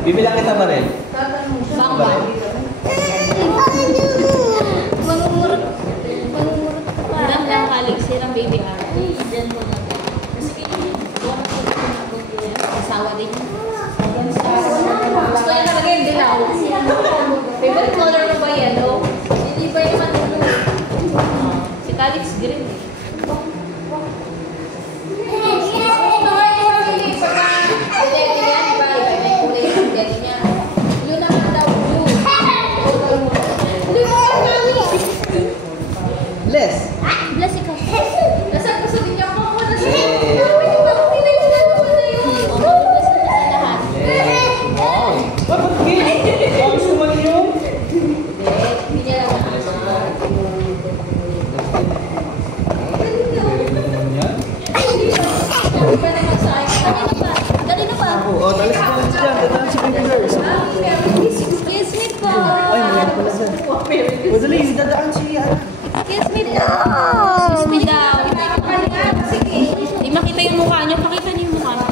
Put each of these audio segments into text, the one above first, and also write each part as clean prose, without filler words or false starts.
Bibilang kita ba rin? Bangba. Mangumurot. Mangumurot ka pa. Hirang lang kalig. Hirang baby heart. Diyan ko na. Kasi asawa din yun. Gusto niya talaga yung dilaw. Favorite color mo ba yellow? Hindi ba yung matulog? Si Calix green eh. Bless. Bless ikaw. Nasaan ko sa niya po ako na siya. Bakit hindi na naman na yun? O, mag-bless na sa lahat. Wow. Bakit gay? Gusto mo yun? Hindi niya lang nakakasama. Hindi ba naman sa akin? Kanina pa? Oo, talis ka lang siya. Dadaan si Fingers. Excuse me po. Ay, mayroon pala siya. Madali, dadaan siya. Excuse me daw. Excuse me daw. Hindi makita yung mukha niyo. Pakita niyo yung mukha niyo.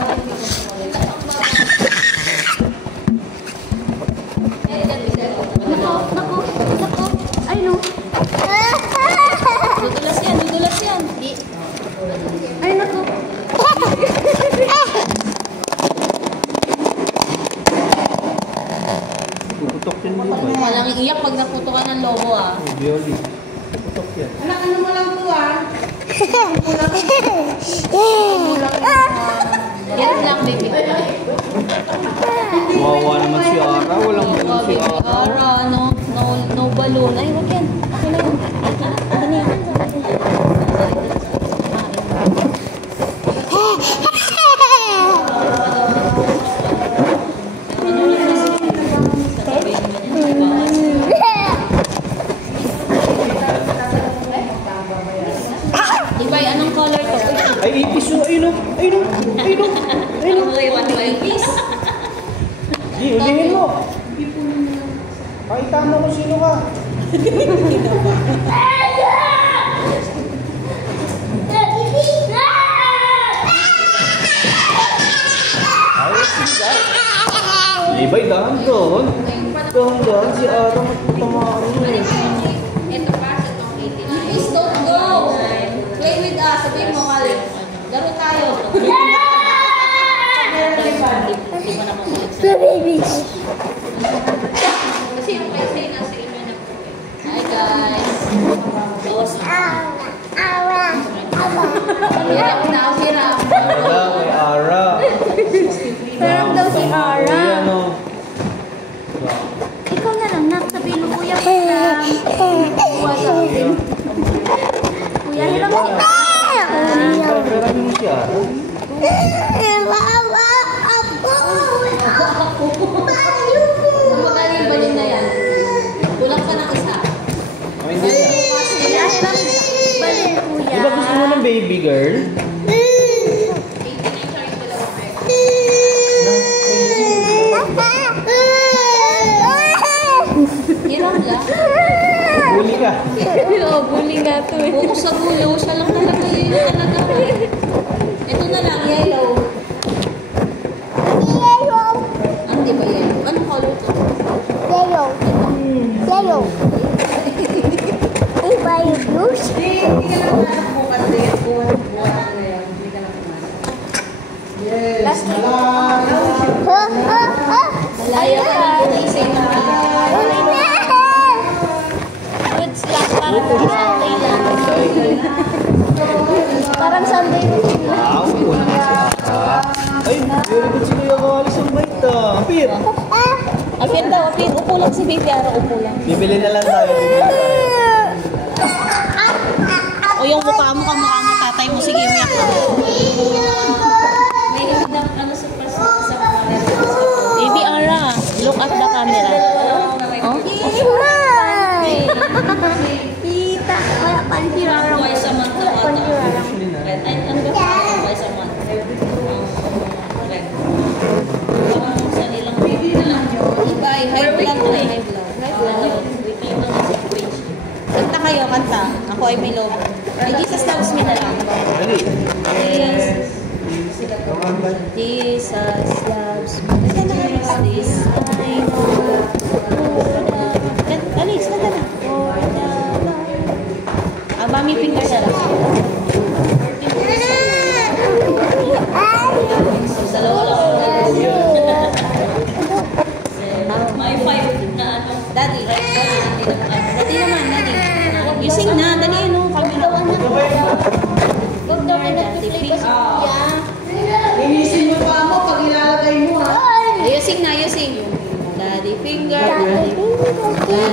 Nako. Ay, no. Dudulas yan. Ay, nako. Puputok yan mo ba? Walang iiyak pag naputukan ng lobo ah. Bioli. Puputok yan. Anak, ano mo lang to ah? Yan lang, baby. Wawa naman si Ara. Walang balon si Ara. Ara, no balloon. Ay, wag yan. Okay na yun. Ano na yan? Ibay, anong color to? Ay, ipis o. Ayun o. Ayun o. Ayun o. Ayun o. Ay, what by piece? Di, ulihin mo. Pakita mo kung sino ka. Ayos, siya. Ibay, dahan doon. Dahan si Ara magpatamaan mo. Ito pa, itong 89. Please don't go! Play with us. Sabihin mo, Kalik. Laro tayo. Hindi mo naman ulit. Kasi yung kayo sa'yo nasa inyo na. Hi guys. Bawas na. Hirap na, hirap. Wala, kay Ara. Parang daw si Ara. Ayan o. Ikaw na lang, nak. Sabihin mo, kuya, kuya. Kuya, hiram si Ara. Pero mo si Ara. Magkano yung balin na yan? Kulang ka ng isa. Ay, hindi na. Kuya, hiram si Balin, kuya. Di ba gusto mo ng baby girl? 89 siya yung dalawang Hiram lang. Huli ka. Oo, bully nga to eh. Buko sa gulo, siya lang talaga yun talaga. Ito na lang, yellow. Hindi ba yellow? Anong color to? Hindi ka lang pumasok bukas din. Buwan na yan. Hindi ka lang pumasok. Yes. Last week. Malaya ka lang na isa yung Goods lang, parang Sunday lang. Parang Sunday routine lang. Wow, wala na si Ara. Ay, very good si Kuya Kalis ang bait ah. Apir. Apir daw, apir. Upo lang si baby Ara, upo lang. Bibili na lang tayo. Bibili tayo. O yung mukha mo tatay mo. Sige, umiyak ka. May ibig na ano sa camera. Baby Ara, look at the camera. Tita, wala pantirarang. Twice a month na ata. Ay, ano ba? Twice a month. Correct. Parang sa nilang baby na lang. Ibay, high blood na high blood. Repeat na sa page. Kanta kayo, kanta. Ako ay may lobo. Ay, Jesus loves me na lang. Jesus loves me. Jesus. sing na, you sing. Daddy finger, daddy finger.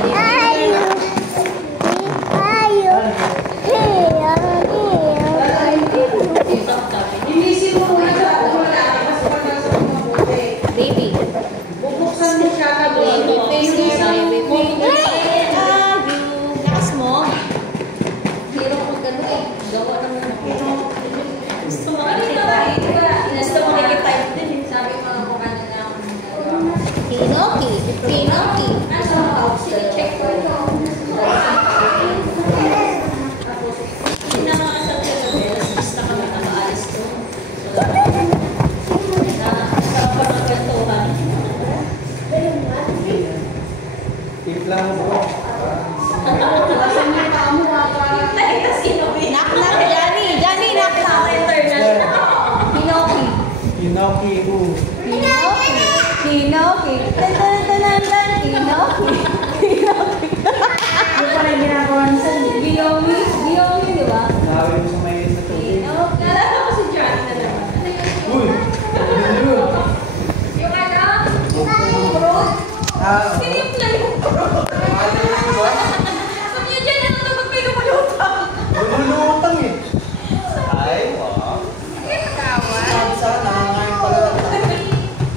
Inisin mo muna sa wala. Mas pagkasa mo mabuti. Baby. Bubuksan mo siya ka Baby finger, baby finger. I love you. Lakas mo. Hero ko gano'n eh. Gawa naman ako. Gusto mo makikita din. Sabi mo ako kanina. Pinoki. Pinoki. Check ko ito. Lang mo. Knock knock, Johnny. Johnny, knock knock. Pinoki. Pinoki who? Pinoki. Pinoki. Tan tan tan tan. Pinoki. Pinoki. Ano pa rin ginagawa sa Pinoki. Pinoki, di ba? Lawin mo sa may sa tubig. Pinoki. Nalala ko si Johnny na naman. Uy! Ano yun? Yung ano? Fruit? Sinipla yung fruit. Sabi niya dyan, ano dapat may lumulutang? Lumulutang eh. Ay, wow. Saan nangangain pala.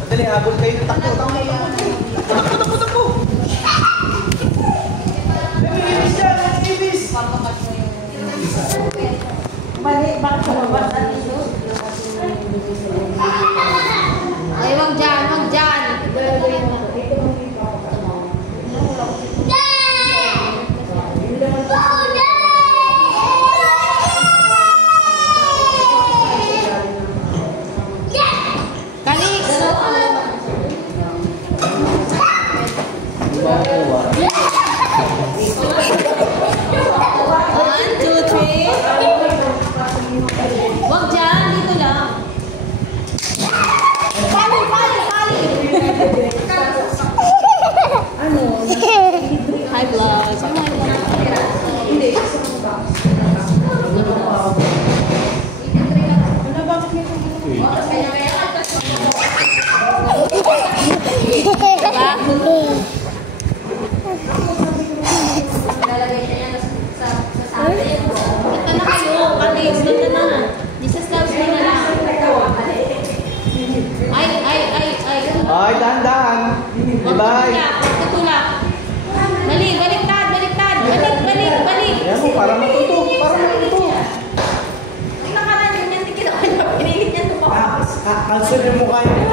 Madali, habol kayo ng takbo. Takbo! Nag-iibis siya! Nag-iibis! Mali, bakit ka mabas? Ay, wag dyan, wag dyan. One, two, three. Wag dyan, dito lang. Pali, pali, pali. Ano? Hi, vlogs. Hindi. Ito na kayo, kalis. Dito na. Jesus loves me na lang. Ay. Ay, dahan-dahan. Bye. Tutulak. Balik, baliktad. Balik. Ayan mo, para matuto. Ang nakalan yun, hindi kinuha niya. Pinilit niya tumakas. Kalso na yung mukha niya.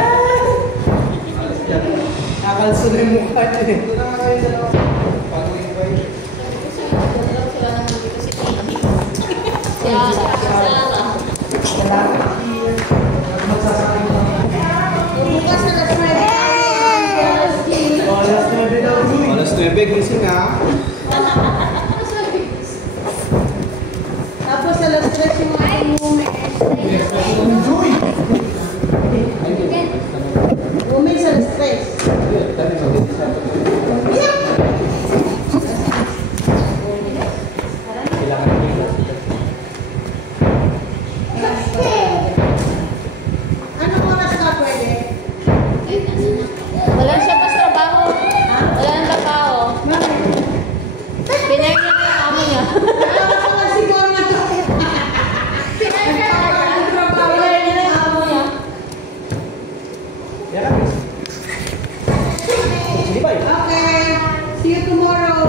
Kakalso na yung mukha niya. Alas 9, gising ha. Tapos sa last stretch yung women sa stress. Anong oras ka pwede? Wala siya pa trabaho. Wala nang trabaho. Pinay niya na yung amo niya. Siguro na to. Pinay niya na yung amo niya. Sige ba? Okay. See you tomorrow.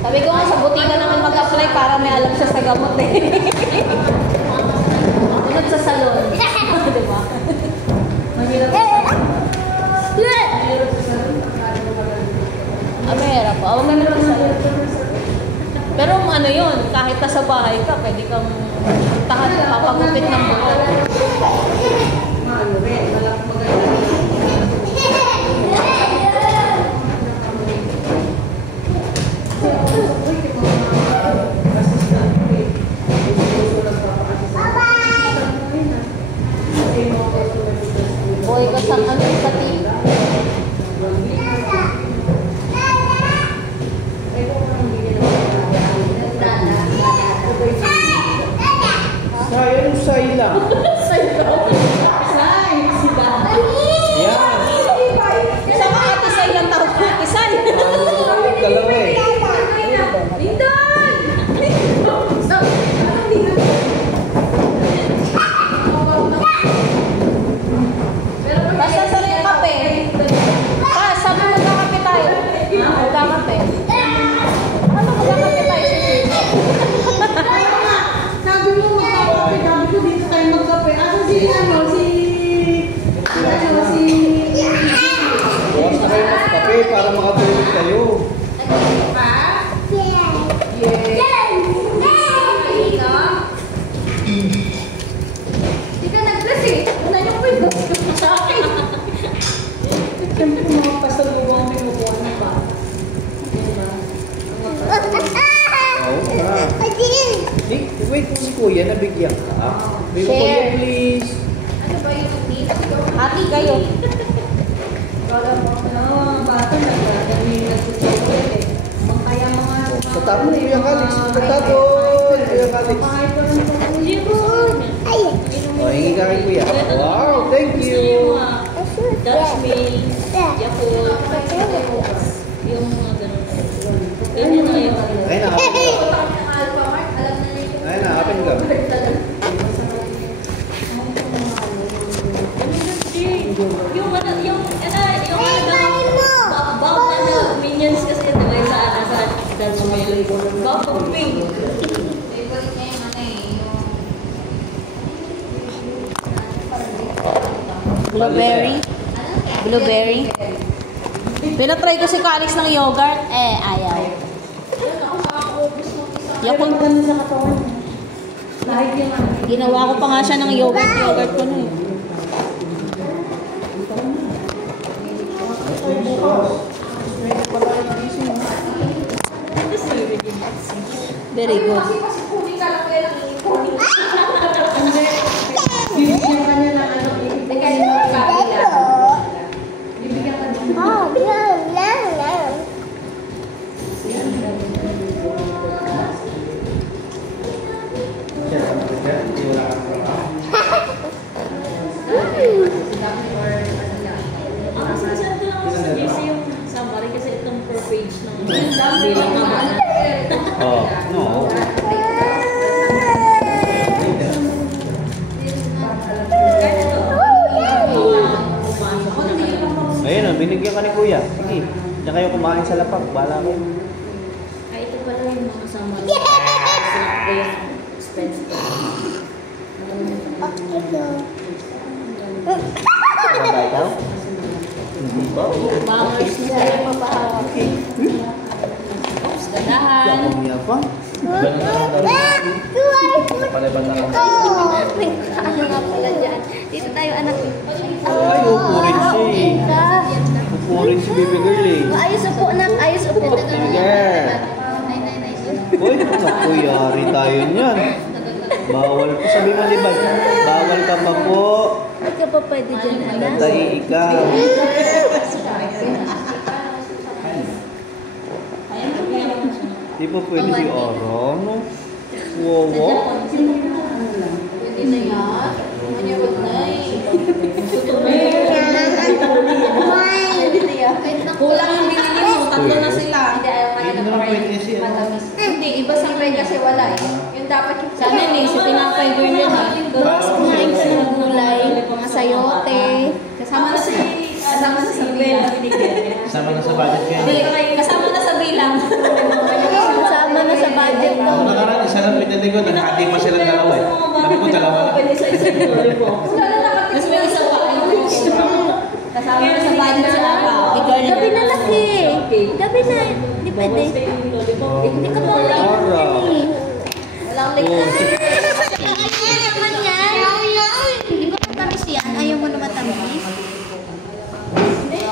Sabi ko nga sa butika naman mag-apply para may alam siya sa gamot eh. Unod sa salon. Diba? Mahirap. Mahirap po. Huwag na sa salon. Pero ano yun, kahit nasa bahay ka, pwede kang tahan, papagupit ng buto. Maano rin. Malaki maganda. Boy ka sa ano sa team. Sayang say lang. Say, sila. kayo. Wala mo ako na mga bata nagsusulit eh. Kaya mga... Tatapon Kuya Calix. Tatapon Kuya Calix. O, hingi ka kay Kuya. Wow, thank you. Dutch Mill, Yakult, yung mga ganun. Ganyan na yung Ayun na, open ka. Ayun na, open ka. yung minions kasi diba yung sa Dutch Mill. Bawang pink. Blueberry. Pinatry ko si Calix ng yogurt. Ayaw. Yakult. Ginawa ko pa nga siya ng yogurt. Yogurt ko na eh. Very good. Bibigyan ka niya ng ano, ibigay ka niya ng kabila. Bibigyan ka niya. Ang sasando lang ako sa GC yung summary kasi itong per page ng bilang naman. Oh, no. Ayun na, binigyan ka ni Kuya. Sige, diyan kayo kumain sa lapag. Bala kayo. Ay, ito pala yung mga summary. Ito yung expense ko. Sabay daw? Hindi ba? Bangers na sila yung papahawak. Oops, ganahan. Yakong yapang. Palaban na lang. Ano nga pala dyan? Dito tayo anak. Ay, upurin siya eh. Upurin si baby girl eh. Ayos upo anak. Ayos upo. Baby girl. Uy, naku, yari tayo niyan. Bawal po, sabi mo libag. Bawal ka pa po. Ba't ka pa pwede dyan anak? Tayo ikaw. Di ba pwede si Oro, no? Wow. Pwede na yan. Manyarod na eh. Kulang ang binili mo, tatlo na sila. Hindi, ayaw nga Hindi naman pwede siya. Hindi, iba sa red kasi wala eh. Yung dapat yung Sana eh, sa tinapay girl yan ah. Kumain ka ng gulay, mga sayote. kasama na sa bilang. Sama na sa budget kaya. Hindi, kasama na sa bilang. Kasama na sa budget to. Ako nakaraan, isa lang pinili ko, nakati pa silang dalawa eh. Sabi ko, dalawa na. Pwede sa isang tuloy po. Tapos may isa pa. Kasama na sa budget sa araw. Gabi na laki. Gabi na. Hindi pwede. Hindi ka pa ulit. Walang like. Ayaw naman yan. Hindi ba matamis yan? Ayaw mo na matamis?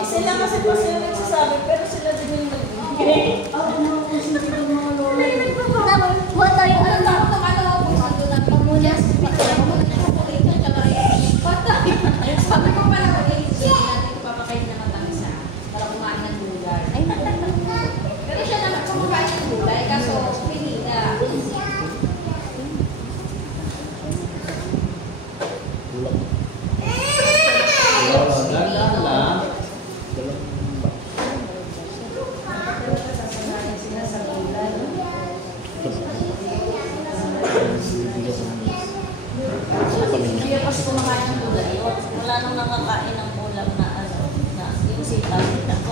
Sila kasi pa sila nagsasabi, pero sila din yung nagbibigay. Buhat tayo. Pamunas. Sabi ko pala ko, natin ipapakain na matamis ha. Para kumain ng gulay. Pero siya naman kumakain ng gulay, kaso pinila. Hindi kasi kumakain ng gulay. Wala nang nakakain ng ulam na ano, na yung sitaw,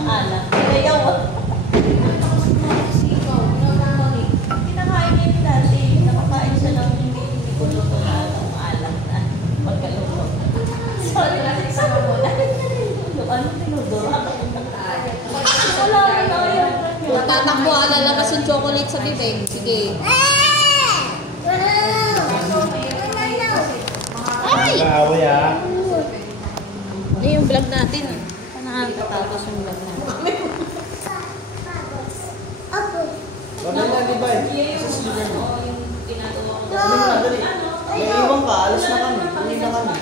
maalat. Ayaw. Kinakain niya yung dati. Nakakain siya ng hindi ko luto na maalat na pagkaluto. Sabi kasi sa mo na. Ano tinudo? Wala na yun. Tatakbo, lalabas yung chocolate sa bibig. Sige. Kaaway ah. Ano yung vlog natin? Paano nakakatapos yung vlog natin? Wala na, di ba? Yung ginagawa ko. May iwan ka, alas na kami. Hindi na kami.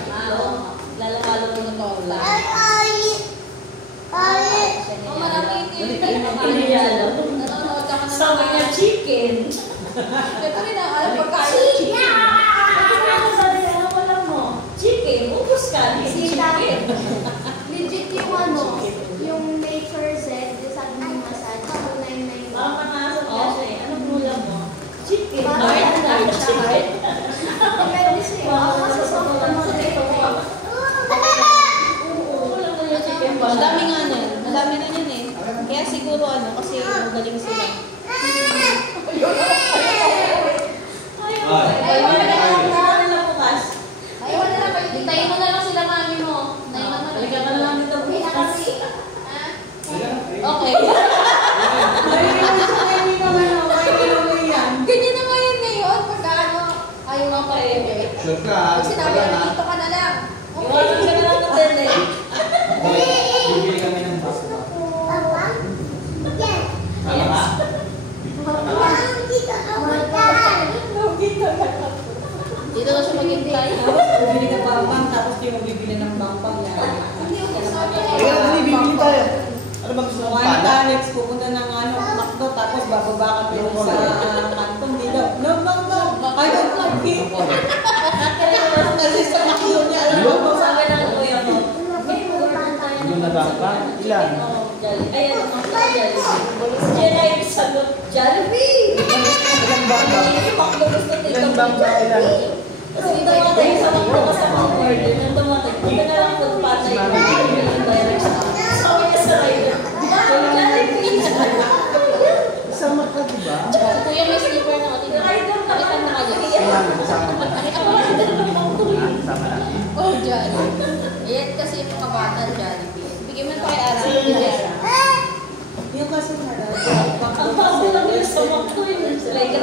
Lalawalo ko na tinola. Oh, maraming nanonood ako ng Sabi niya chicken. Ito rin ang alam pagkain. Chicken. Sabi niya, wala mo. Chicken, ubus ka. Chicken. Legit yung ano, yung nature set, sabi ng massage, 299. Baka nakasap ka siya eh. Anong ulam mo? Chicken. Chicken. Chicken. Depende siya. Kasi soft naman sa ito. Ang dami nga nun. Ang dami na yun eh. Kaya siguro ano, kasi magaling sila. Hintayin mo na lang sila mami mo. Halika ka na lang dito bukas. Okay. Ganyan na ngayon ngayon. Pagka ano, ayaw nga pa eh. Sure ka, ha? Pag sinabi na dito ka na lang. Iwasan ka na lang ng tele. Bibili kami ng baso. Ano ka? Dito na siya maghintay. Bibili ka pampang, tapos di mo bibili ng pampang yan. Kaya hindi bibili tayo. Ano ba gusto mong Juan pana? Alex, pupunta ng ano, McDo, tapos bababa ka din sa kanto. Hindi daw, no, I don't like it. Kasi sa McDo niya, alam mo, Sabi ng kuya ko, may magandang tayo Yung nabangka? Ilan? Ayan, ang mga Jollibee. Diyan ay sagot, Jollibee! Ilan bangka? Makdo gusto tayo. Ilan bangka? Ilan? Kasi tumatay sa Makdo kasama ko order. Nang tumatay, punta na lang doon patay. Yung direct. Sabi niya sa rider, Jollibee! Isang mata, diba? Kuya, may slipper na ako. Nakita mo nga dyan. Ilan? Kasama na. Nakita mo nga dyan. Kasama na. Oh, Jollibee. Ayan kasi yung mga bata, Jollibee. Bigyan mo ito kay Ara. yung kasi harap. Ang bago lang yun sa Makdo yun. Like,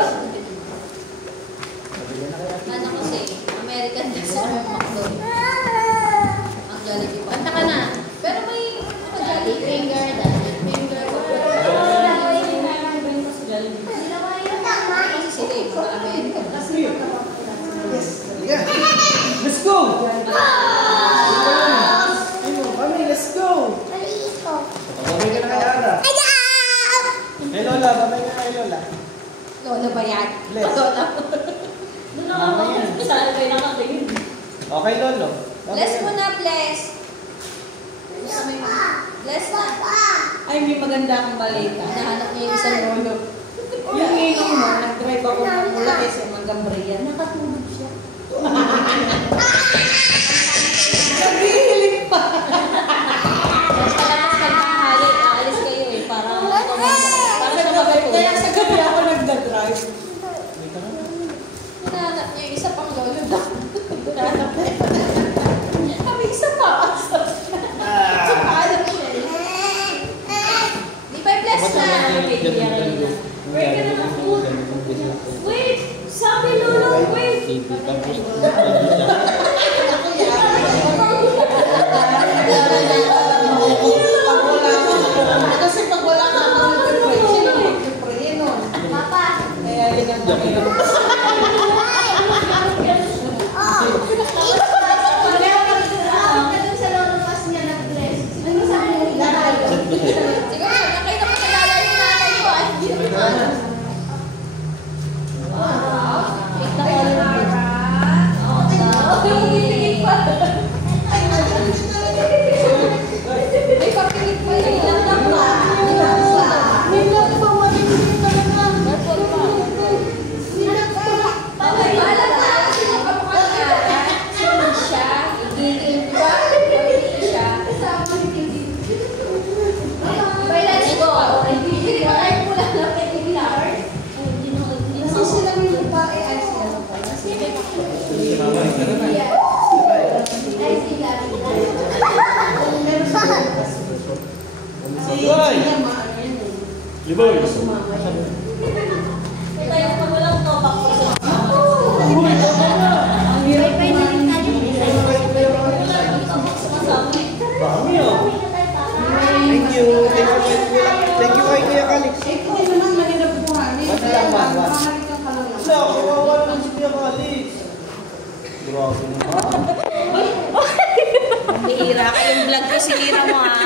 ano kasi, American kasi yung Makdo. Ang Jollibee pa. Anta ka na. Pero may Jollibee finger na. Finger. Kasi sila yung mga American. Yeah. Let's go! Mami, let's go! Babay ka na kay Ara. Hey Lola, babay ka na kay Lola. Lola ba yan? Bless. Lola. Doon ako, saan kayo nakatingin? Okay, Lolo. Bless mo na, bless. Bless na. Ay, may maganda akong balita. Nahanap niya yung isang lolo. Yung ino mo, nag-drive ako ng mula kasi Manggambria, nakatulog siya. Nagihilig pa. Tapos pagkahali, aalis kayo eh. Para Kaya sa gabi ako nagda-drive. hinahanap niya yung isa pang lolo daw. Kami isa pa. So, paalam siya eh. Di ba bless na? Wait! Sabi Lolo, wait! Kasi pag wala ka, mag-pray. Sino mag-pray nun? Kaya yun ang mahirap. Siguro, nakita ko kilala yung nanay ko. Ay, hindi naman. May papilit pa yun. Ilang na pa. May lang pa. Marinig talaga. Paalam na. Sino ka mukha niya? Sino siya? Igigil ba? Hindi siya. Bailani ko. Hindi ko tayo pula na kay Pilar. Kasi sila may babae ay sila na pala. Boy! Liboy! Tayo pag walang topak ko sa Ang hirap naman. Dami oh! Thank you! Thank you kay Kuya Kalix. Hindi naman mahirap buhanin. Basta lang, man. Mahalik ka lang. Wala, kawawa naman si Kuya Kalix. Grabe naman. Bihira ka yung vlog ko, sinira mo ha.